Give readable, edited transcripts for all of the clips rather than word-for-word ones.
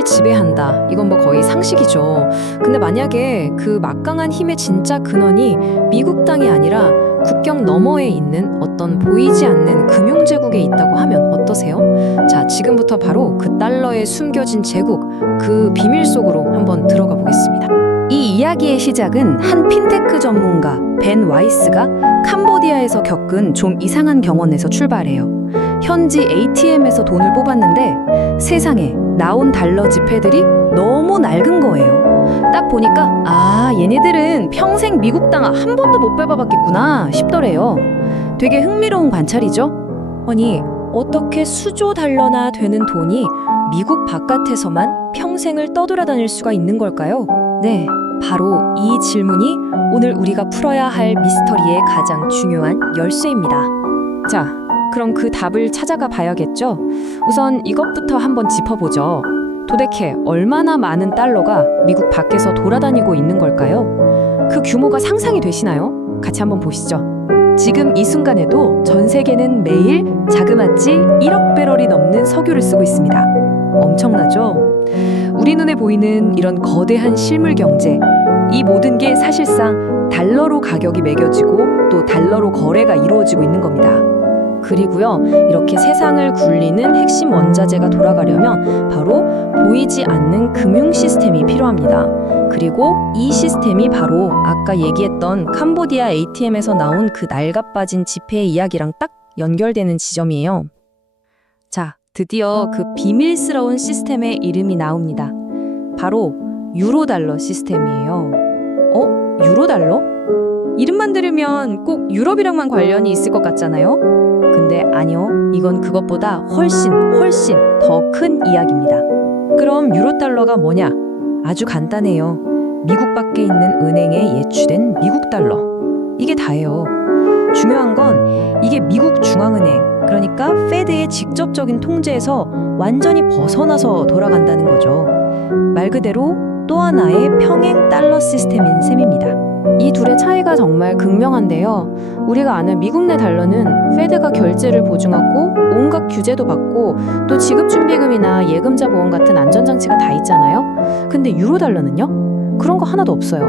세계를 지배한다. 이건 뭐 거의 상식이죠. 근데 만약에 그 막강한 힘의 진짜 근원이 미국 땅이 아니라 국경 너머에 있는 어떤 보이지 않는 금융제국에 있다고 하면 어떠세요? 자, 지금부터 바로 그 달러에 숨겨진 제국, 그 비밀 속으로 한번 들어가 보겠습니다. 이 이야기의 시작은 한 핀테크 전문가 벤 와이스가 캄보디아에서 겪은 좀 이상한 경험에서 출발해요. 현지 ATM에서 돈을 뽑았는데 세상에 나온 달러 지폐들이 너무 낡은 거예요. 딱 보니까 얘네들은 평생 미국 땅 한 번도 못 밟아봤겠구나 싶더래요. 되게 흥미로운 관찰이죠? 아니, 어떻게 수조 달러나 되는 돈이 미국 바깥에서만 평생을 떠돌아다닐 수가 있는 걸까요? 네, 바로 이 질문이 오늘 우리가 풀어야 할 미스터리의 가장 중요한 열쇠입니다. 자, 그럼 그 답을 찾아가 봐야겠죠? 우선 이것부터 한번 짚어보죠. 도대체 얼마나 많은 달러가 미국 밖에서 돌아다니고 있는 걸까요? 그 규모가 상상이 되시나요? 같이 한번 보시죠. 지금 이 순간에도 전 세계는 매일 자그마치 1억 배럴이 넘는 석유를 쓰고 있습니다. 엄청나죠? 우리 눈에 보이는 이런 거대한 실물 경제, 이 모든 게 사실상 달러로 가격이 매겨지고 또 달러로 거래가 이루어지고 있는 겁니다. 그리고요, 이렇게 세상을 굴리는 핵심 원자재가 돌아가려면 바로 보이지 않는 금융 시스템이 필요합니다. 그리고 이 시스템이 바로 아까 얘기했던 캄보디아 ATM에서 나온 그 낡아빠진 지폐의 이야기랑 딱 연결되는 지점이에요. 자, 드디어 그 비밀스러운 시스템의 이름이 나옵니다. 바로 유로달러 시스템이에요. 유로달러? 이름만 들으면 꼭 유럽이랑만 관련이 있을 것 같잖아요? 근데 아니요, 이건 그것보다 훨씬 더 큰 이야기입니다. 그럼 유로달러가 뭐냐? 아주 간단해요. 미국 밖에 있는 은행에 예출된 미국 달러. 이게 다예요. 중요한 건 이게 미국 중앙은행, 그러니까 페드의 직접적인 통제에서 완전히 벗어나서 돌아간다는 거죠. 말 그대로 또 하나의 평행 달러 시스템인 셈입니다. 이 둘의 차이가 정말 극명한데요. 우리가 아는 미국 내 달러는 페드가 결제를 보증하고 온갖 규제도 받고 또 지급준비금이나 예금자 보험 같은 안전장치가 다 있잖아요. 근데 유로달러는요? 그런 거 하나도 없어요.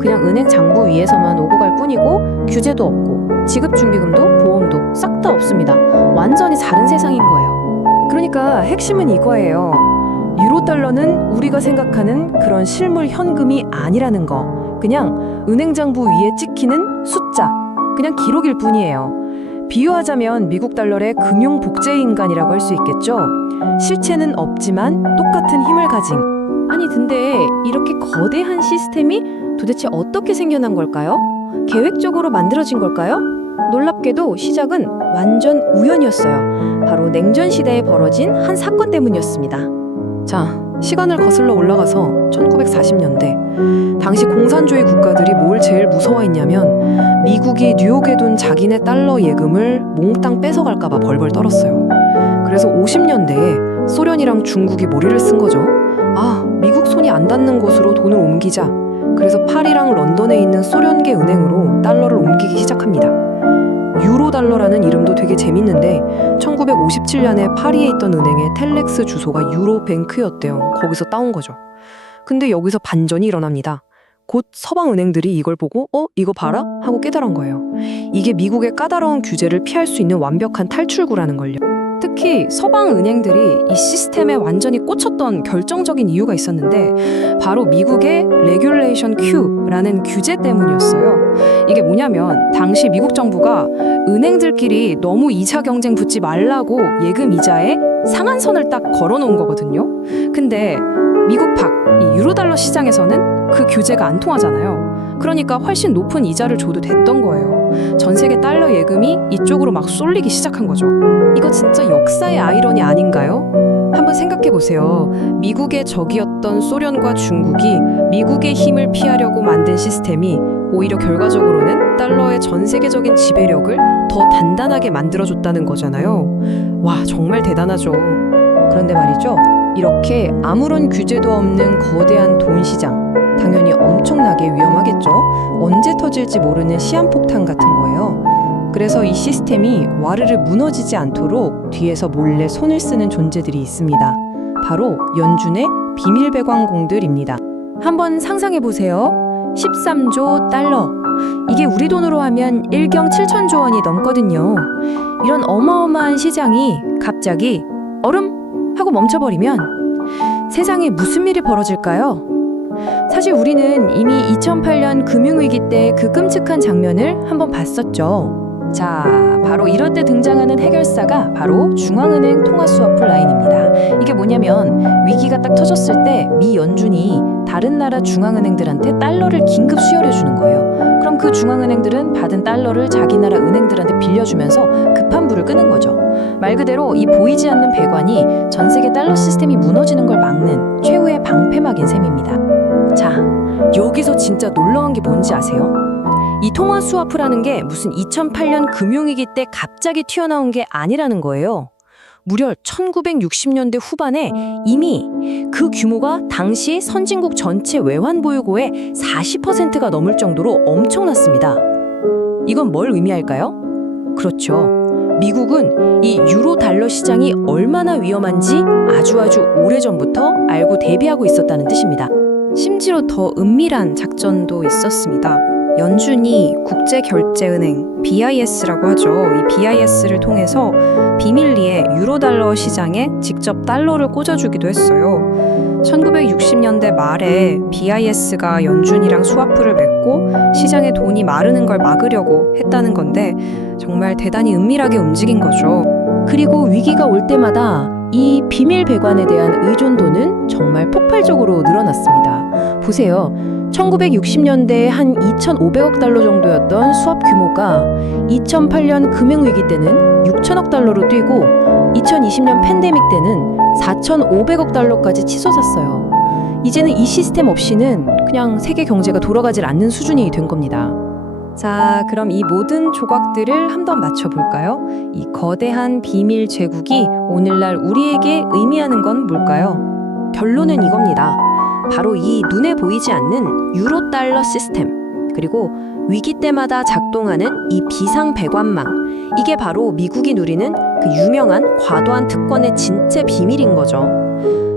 그냥 은행 장부 위에서만 오고 갈 뿐이고 규제도 없고 지급준비금도 보험도 싹 다 없습니다. 완전히 다른 세상인 거예요. 그러니까 핵심은 이거예요. 유로달러는 우리가 생각하는 그런 실물 현금이 아니라는 거. 그냥 은행 장부 위에 찍히는 숫자, 그냥 기록일 뿐이에요. 비유하자면 미국 달러의 금융 복제 인간이라고 할 수 있겠죠. 실체는 없지만 똑같은 힘을 가진. 아니 근데 이렇게 거대한 시스템이 도대체 어떻게 생겨난 걸까요? 계획적으로 만들어진 걸까요? 놀랍게도 시작은 완전 우연이었어요. 바로 냉전 시대에 벌어진 한 사건 때문이었습니다. 자, 시간을 거슬러 올라가서 1940년대 당시 공산주의 국가들이 뭘 제일 무서워했냐면 미국이 뉴욕에 둔 자기네 달러 예금을 몽땅 뺏어갈까 봐 벌벌 떨었어요. 그래서 50년대에 소련이랑 중국이 머리를 쓴 거죠. 미국 손이 안 닿는 곳으로 돈을 옮기자. 그래서 파리랑 런던에 있는 소련계 은행으로 달러를 옮기기 시작합니다. 유로달러라는 이름도 되게 재밌는데 1957년에 파리에 있던 은행의 텔렉스 주소가 유로뱅크였대요. 거기서 따온 거죠. 근데 여기서 반전이 일어납니다. 곧 서방 은행들이 이걸 보고 이거 봐라? 하고 깨달은 거예요. 이게 미국의 까다로운 규제를 피할 수 있는 완벽한 탈출구라는 걸요. 특히 서방 은행들이 이 시스템에 완전히 꽂혔던 결정적인 이유가 있었는데 바로 미국의 레귤레이션 Q라는 규제 때문이었어요. 이게 뭐냐면 당시 미국 정부가 은행들끼리 너무 이자 경쟁 붙지 말라고 예금 이자에 상한선을 딱 걸어놓은 거거든요. 근데 미국 밖 이 유로달러 시장에서는 그 규제가 안 통하잖아요. 그러니까 훨씬 높은 이자를 줘도 됐던 거예요. 전 세계 달러 예금이 이쪽으로 막 쏠리기 시작한 거죠. 이거 진짜 역사의 아이러니 아닌가요? 한번 생각해 보세요. 미국의 적이었던 소련과 중국이 미국의 힘을 피하려고 만든 시스템이 오히려 결과적으로는 달러의 전 세계적인 지배력을 더 단단하게 만들어줬다는 거잖아요. 와, 정말 대단하죠. 그런데 말이죠. 이렇게 아무런 규제도 없는 거대한 돈 시장, 당연히 엄청나게 위험하겠죠. 언제 터질지 모르는 시한폭탄 같은 거예요. 그래서 이 시스템이 와르르 무너지지 않도록 뒤에서 몰래 손을 쓰는 존재들이 있습니다. 바로 연준의 비밀 배관공들입니다. 한번 상상해 보세요. 13조 달러. 이게 우리 돈으로 하면 1경 7천조 원이 넘거든요. 이런 어마어마한 시장이 갑자기 얼음 하고 멈춰버리면 세상에 무슨 일이 벌어질까요? 사실 우리는 이미 2008년 금융위기 때 그 끔찍한 장면을 한번 봤었죠. 자, 바로 이럴 때 등장하는 해결사가 바로 중앙은행 통화수화풀 라인입니다. 이게 뭐냐면 위기가 딱 터졌을 때 미 연준이 다른 나라 중앙은행들한테 달러를 긴급 수혈해 주는 거예요. 그럼 그 중앙은행들은 받은 달러를 자기 나라 은행들한테 빌려주면서 급한 불을 끄는 거죠. 말 그대로 이 보이지 않는 배관이 전 세계 달러 시스템이 무너지는 걸 막는 최후의 방패막인 셈입니다. 자, 여기서 진짜 놀라운 게 뭔지 아세요? 이 통화 스와프라는 게 무슨 2008년 금융위기 때 갑자기 튀어나온 게 아니라는 거예요. 무려 1960년대 후반에 이미 그 규모가 당시 선진국 전체 외환 보유고의 40%가 넘을 정도로 엄청났습니다. 이건 뭘 의미할까요? 그렇죠. 미국은 이 유로 달러 시장이 얼마나 위험한지 아주 오래전부터 알고 대비하고 있었다는 뜻입니다. 심지어 더 은밀한 작전도 있었습니다. 연준이 국제결제은행 BIS라고 하죠. 이 BIS를 통해서 비밀리에 유로달러 시장에 직접 달러를 꽂아주기도 했어요. 1960년대 말에 BIS가 연준이랑 스와프를 맺고 시장에 돈이 마르는 걸 막으려고 했다는 건데 정말 대단히 은밀하게 움직인 거죠. 그리고 위기가 올 때마다 이 비밀 배관에 대한 의존도는 정말 폭발적으로 늘어났습니다. 보세요. 1960년대에 한 2,500억 달러 정도였던 수합 규모가 2008년 금융위기 때는 6천억 달러로 뛰고 2020년 팬데믹 때는 4,500억 달러까지 치솟았어요. 이제는 이 시스템 없이는 그냥 세계 경제가 돌아가질 않는 수준이 된 겁니다. 자, 그럼 이 모든 조각들을 한번 맞춰볼까요? 이 거대한 비밀 제국이 오늘날 우리에게 의미하는 건 뭘까요? 결론은 이겁니다. 바로 이 눈에 보이지 않는 유로 달러 시스템, 그리고 위기 때마다 작동하는 이 비상 배관망, 이게 바로 미국이 누리는 그 유명한 과도한 특권의 진짜 비밀인 거죠.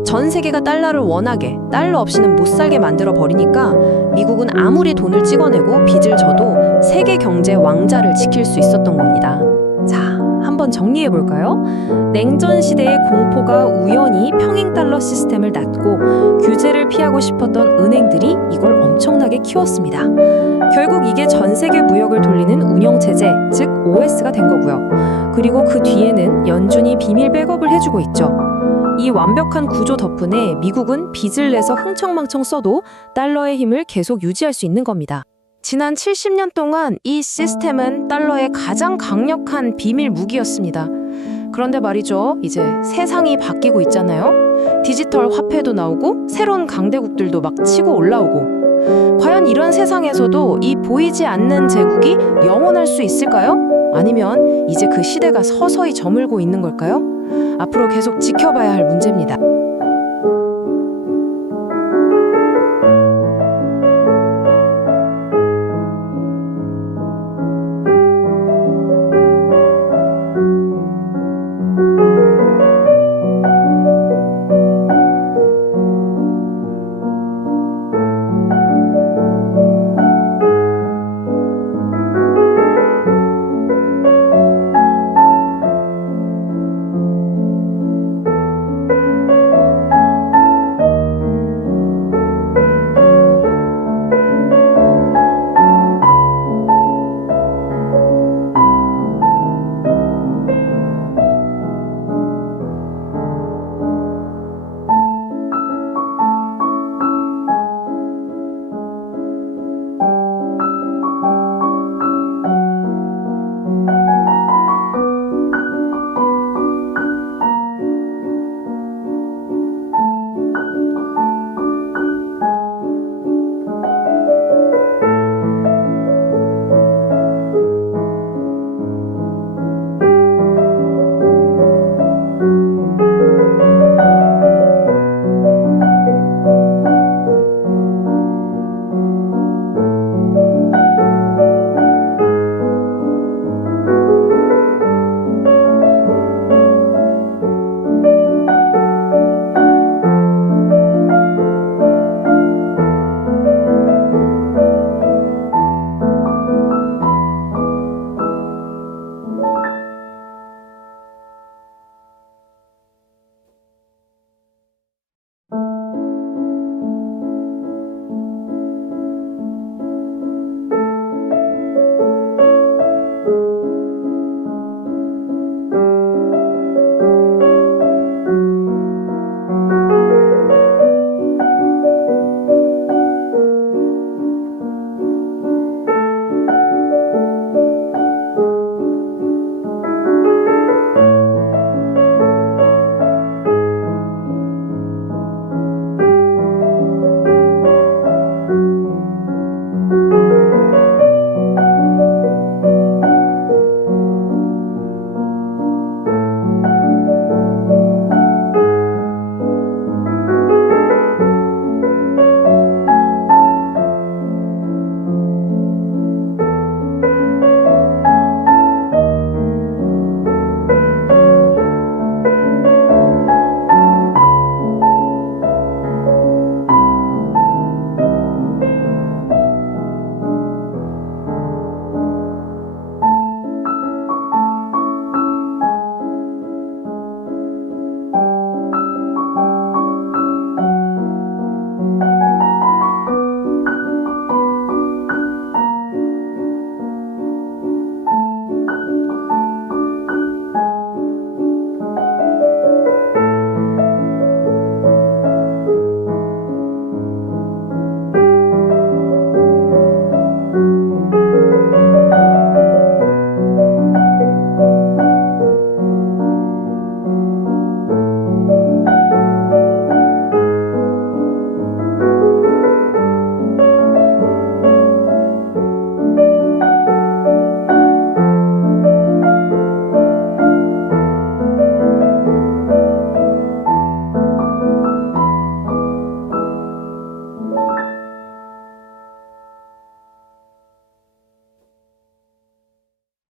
전 세계가 달러를 원하게, 달러 없이는 못 살게 만들어 버리니까 미국은 아무리 돈을 찍어내고 빚을 져도 세계 경제 왕자를 지킬 수 있었던 겁니다. 자, 한번 정리해 볼까요? 냉전 시대의 공포가 우연히 평행 달러 시스템을 낳고 규제를 피하고 싶었던 은행들이 이걸 엄청나게 키웠습니다. 결국 이게 전 세계 무역을 돌리는 운영 체제, 즉 OS가 된 거고요. 그리고 그 뒤에는 연준이 비밀 백업을 해주고 있죠. 이 완벽한 구조 덕분에 미국은 빚을 내서 흥청망청 써도 달러의 힘을 계속 유지할 수 있는 겁니다. 지난 70년 동안 이 시스템은 달러의 가장 강력한 비밀 무기였습니다. 그런데 말이죠, 이제 세상이 바뀌고 있잖아요. 디지털 화폐도 나오고 새로운 강대국들도 막 치고 올라오고, 과연 이런 세상에서도 이 보이지 않는 제국이 영원할 수 있을까요? 아니면 이제 그 시대가 서서히 저물고 있는 걸까요? 앞으로 계속 지켜봐야 할 문제입니다.